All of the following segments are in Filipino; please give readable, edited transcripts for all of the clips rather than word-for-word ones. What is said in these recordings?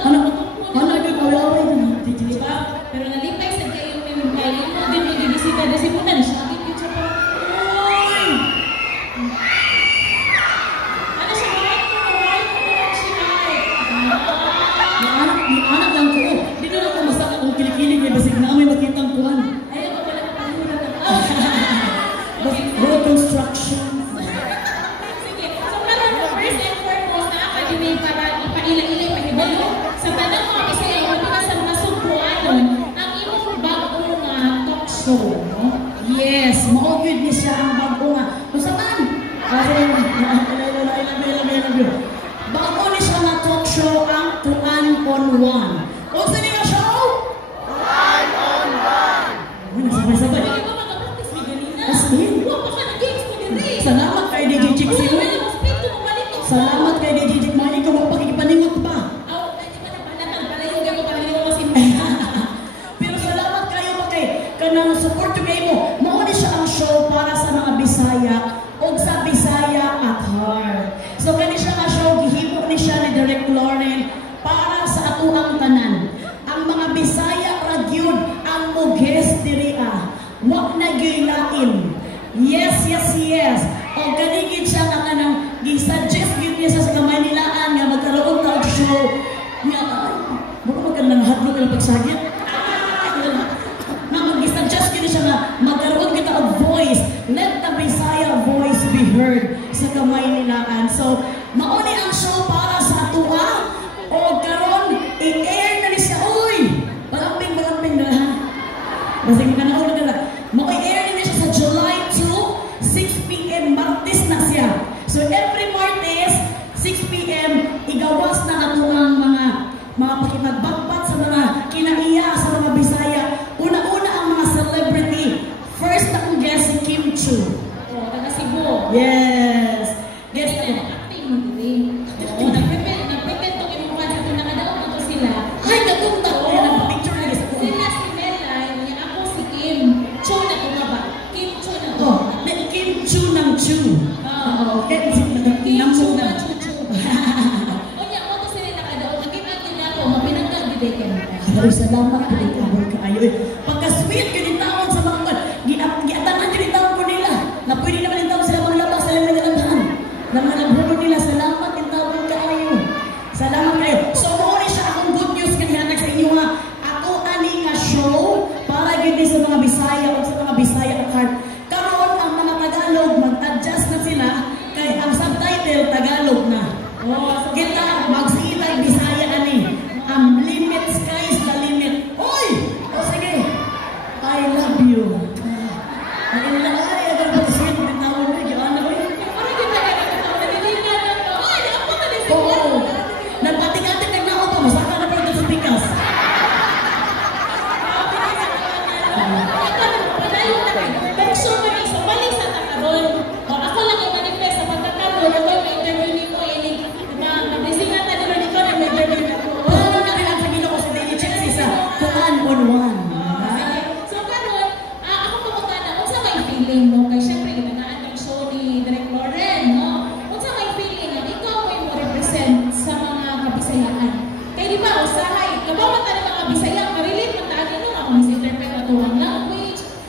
Anak, anak yung kawaway na. Diba? Pero nalipay sa kayo yung kayo mo, din may bibisita na si Muna, nasyagit yun siya pa. Uy! Ano siya, right mo lang siya, Yung anak lang ko, di na lang ko masaka kung kilikilig niya, basig na may makitang kuhan. Ayaw ko pala kapalura na. Road construction. Sige, so parang first and foremost na akademi para ipaila-ilay mahibalo sa tanang mga Bisaya, wala na sa nasugbuan nun, ang imong bagong talk show, no? Yes, maugid niya siya ang bago nga. Kung saan? Bago niya siya na talk show ang Tuan on One. Kung saan nga show? Tuan on One. Sabay-sabay. Hindi ko makapractice ni ganina. As in? Huwag pa ka na-games ko din rin. Salamat kay DJ Chick Sino. Salamat kay DJ Chick Mani. Ikaw magpakikipaningot pa. Hindi ba nabalatan pala yung gano'n pala yung masin. Pero salamat kayo pa kay kanang support to kayo mo. Mauni siya ang show para sa mga Bisaya o sa Bisaya at heart. So kani siya nga show, gihimo ni siya ni Direct Lauren para sa atuang tanan. Ang mga Bisaya ra gyud ang muges diri Wag na gyud lain. Yes, yes, yes. O ganigid siya nga kanang gi-suggest gyud niya sa kamay nilaan nga magkaroon talk show. Nga baka magkandang hadlok ang pagsagit. Na mag-suggest gyud siya nga magkaroon kita og voice. Let the Bisaya voice be heard sa kamay nilaan. So, mauni ang show para sa atuwa o karon i-air na ni siya. Uy! Balamping na ha. Basta ka na ulo na. Mag-air niya siya sa July 2, 6 p.m. Martes na siya. So every Martes, 6 p.m. igawas na ato ang mga pakipagbagbat sa mga kinaiya sa mga Bisaya. Una-una ang mga celebrity. First akong guest si Kim Chu. Taga Cebu. Yes. Guest Kasi ko. acting mo din. Nag-pretend to yung mukha sa ito. Nakadaot mo to sila. Ay, nagunta ko. Nagpa-picture na guest ko. Sila si Melay, ako si Kim. Cho na tumaba. Kim Cho na Oh, tumaba. Kim Chu ng Chu. Oo. Okay. Kim Cho Namsog na na. Chu. O niya, ako to sila nakadaot. Naging-agin na ako. Mapinagdag bidekin. Ay, salamat po din kabor kaayo. Pagka-sweet ka din tawon sa mga giatangan ka din tawon ko nila. Na pwede naman din tawon sila maglabas sa ilang nagalabahan. Na malaburo nila, salamat din tawon kaayo. Salamat kayo. So, muna siya akong good news kanina sa inyo nga. Ako ani nga show para gini sa mga Bisaya o sa mga Bisaya at heart. Karon ang mga Tagalog, mag-adjust na sila kay ang subtitle Tagalog na. Kita, magsigitay Bisaya ani. Limit, sky's the limit. Oy! O sige. I love you. Ang inilakay, agad ba ito sweet? Bitawon na, gano'n na ko yun. Parang yung taga-nagkataon na nilina na to. Ay, ako na din Oo. siguro. Nagpating-ating nagnakaw pa. Masaka na pa ito sa pikas. Wala na kailangan sa ginoo sa daily check sa Tuan on One.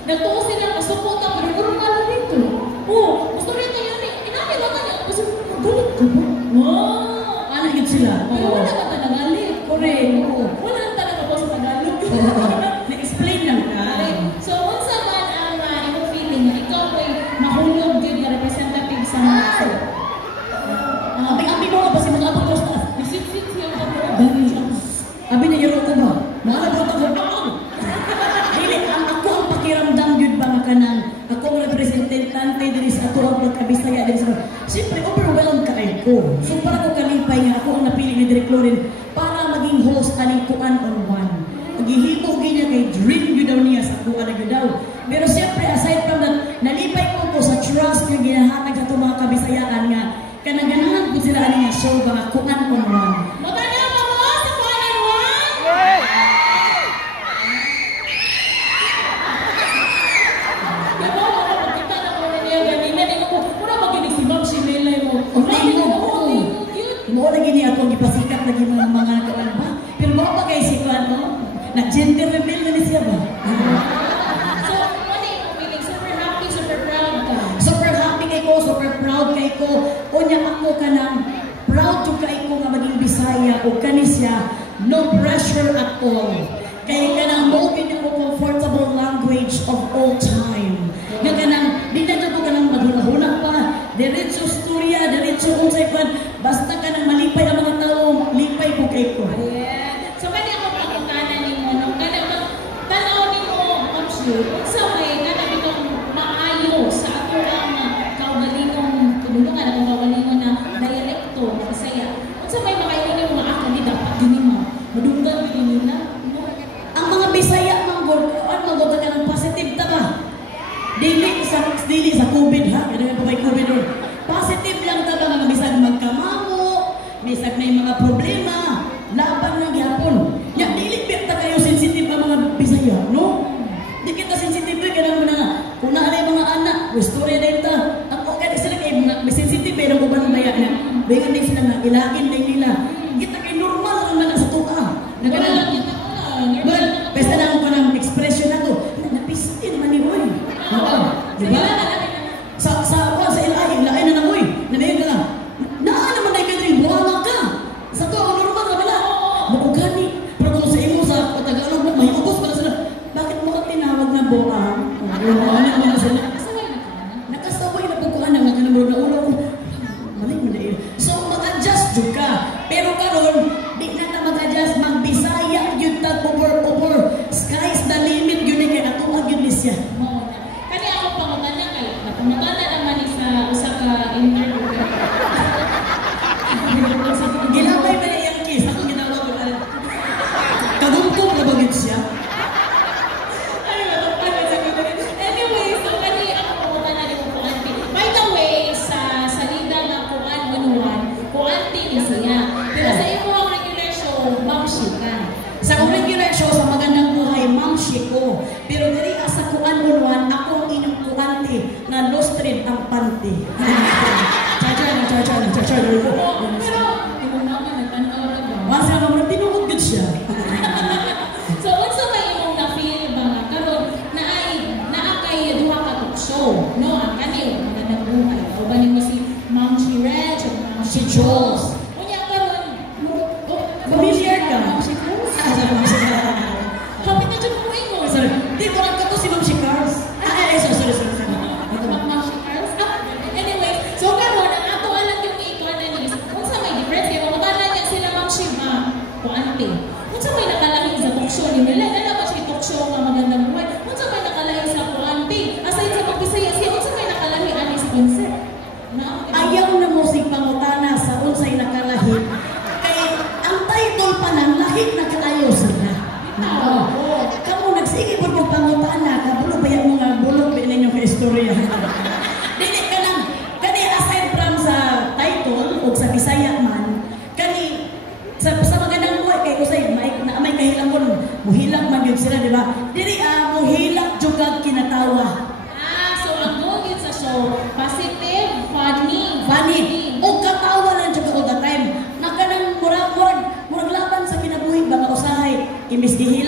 Nagtuo sila, nasupunta, pero gano'n nga lang dito. Oo, gusto rin tayo rin. Inami lang nga niya. Kasi, galit ka ba? Wow! Ano yun sila? Pero wala ka talaga galit. Correct. Oo. Wala lang talaga po sa Tagalog. Na-explain lang ka. So, unsa man ang imong feeling na ikaw ay mahulog gyud nga representative sa mga Ang abing-abing mo nga ba si mga abang na? Bisit-sit siya ka po. Dali. Abi na iro ko ba? Mga abang Dili, ako ang pakiramdam yun ba nga kanang ako ang representante diri sa ato ang pagkabisaya diri sa siyempre overwhelmed ka ko. So para ko kalipay nga ako ang napili ni Direk Lauren para maging host kaning Tuan on One. Naghihimo niya kay dream yun daw niya sa Tuan na yun daw. Pero siyempre aside from that, nalipay ko sa trust yung ginahatag sa itong mga kabisayaan nga kanang ganahan ko sila ani nga show ba nga Tuan on One. Maganda ba mo sa Tuan on One? Diba, makapagkita na ko na niya ganina. Di ko, muna maginig si Ma'am Shimela mo. Mo lagi ni ako gipasikat lagi mga kawan ba? Mao ba kay si ano? Na-gender reveal na ni siya ba? So, ano yung feeling? Super happy, super proud ka? Super happy kay ko, super proud kay ko. Unya ako kanang proud to kay ko nga maging Bisaya o kani siya, no pressure at all. Kay kanang mo gid ko comfortable language of all time. Nga kanang di na ko kanang maghuna-huna pa. Diretso storya, diretso unsay pan, basta kanang malipay ang mga tawo, lipay ko kay ko. Yeah. So, kani ako pagkakanan ni mo, no? Kana tanaw ni mo, Ma'am Shu, sa may kana itong maayo sa ato ang kaugalingong tulungan at kaugalingong na dialekto na Bisaya. Unsa may makaingon ni mga akan ni dapat din mo madunggan din nila. Ang mga Bisaya manggod, ano manggod ka ng positive ta ba? Dili sa COVID ha, kaya pa may COVID ron. Positive lang ta ba nga bisag magkamamo, bisag may mga problema, laban ng gyapon. Ya dili ta kayo sensitive ang mga Bisaya, no? Di kita sensitive kaya mo na kung naanay mga anak, story na ito. Ang okay sila kay mga sensitive pero ko ba nang maya na. Bayan din sila nga ilain din nila. Kita kay normal lang na sa tuka. Nagalalang niya ta But, basta lang ko ng expression na to. Napistin man ni Boy. Oo. Diba? Sa ilain na namoy. Nanayin ka lang. Naan naman na ikaw buwanga ka. Sa to, normal na wala. Mukugani. Pero kung sa imo sa Tagalog na mahimugos pala sila. Bakit mo ka tinawag na buwang? Ano naman sila? Nakasaway na pagkuhan nga kanang na ulo ko. Mali mo na yun. So, mag-adjust yun ka. Pero karon di na ta mag-adjust, mag-Bisaya yun ta over. Sky's the limit yun kay natuwag yun ni siya. Kani ako pangutana kay napangutana naman ni sa usa ka interview. Ginamay ba niya yung kiss? Ako ginawag ko na. Kagumkum na bagit siya. Anyway, so kani ako pangutana ni ko auntie. By the way, sa salida nga kuan unuan, ko auntie ni siya. Pero sa imo ang regular show, Ma'am Shika. Sa kong regular show sa Magandang Buhay, Ma'am Shiko. Pero diri sa kuan unuan, ako ang inyong kuanti na lustrid ang panty. Cha-cha. Pero imo naman nagtanaw ra ba? Wasa naman tinugod gud siya. So unsa may imong na-feel ba nga karon naa kay duha ka talk show, no? Ang kani Magandang Buhay. O ba nimo si Ma'am Shiraj at Ma'am Si Jules. Unya karon Familiar ka? Ma'am Shiraj. Happy na jud ko ingon. Sorry. Di ko lang ka to si Ma'am Shikars. Sorry. Ma'am Shiraj. Anyway, so karon ang ato alam yung ikuan na ni unsa may difference kay mamutana niya sila Ma'am Shiva ko ante. Unsa may nakalahi sa talk show ni nila? Naman siya talk show nga Magandang Buhay. Unsa may nakalahi sa ko ante? Aside sa pagbisaya siya, unsa may nakalahi ani sa concept? Ayaw na mo si pangutana sa unsay nakalahi. Kay ang title pa ng lahit na kaayo sila. Oo. Kamu nagsige po kong pangutana, kabulo ba yung mga bulog ba ninyo ka-istorya? Dili ka lang, kani aside from sa title o sa Bisaya man, kani sa Magandang Buhay kay usay may kahilangon, muhilak man yun sila, di ba? Dili muhilak jud kag kinatawa. So ang goal yun sa show, positive, funny. O katawa lang siya all the time. Nakanang murag laban sa kinabuhi ba nga usahay, imbestigahan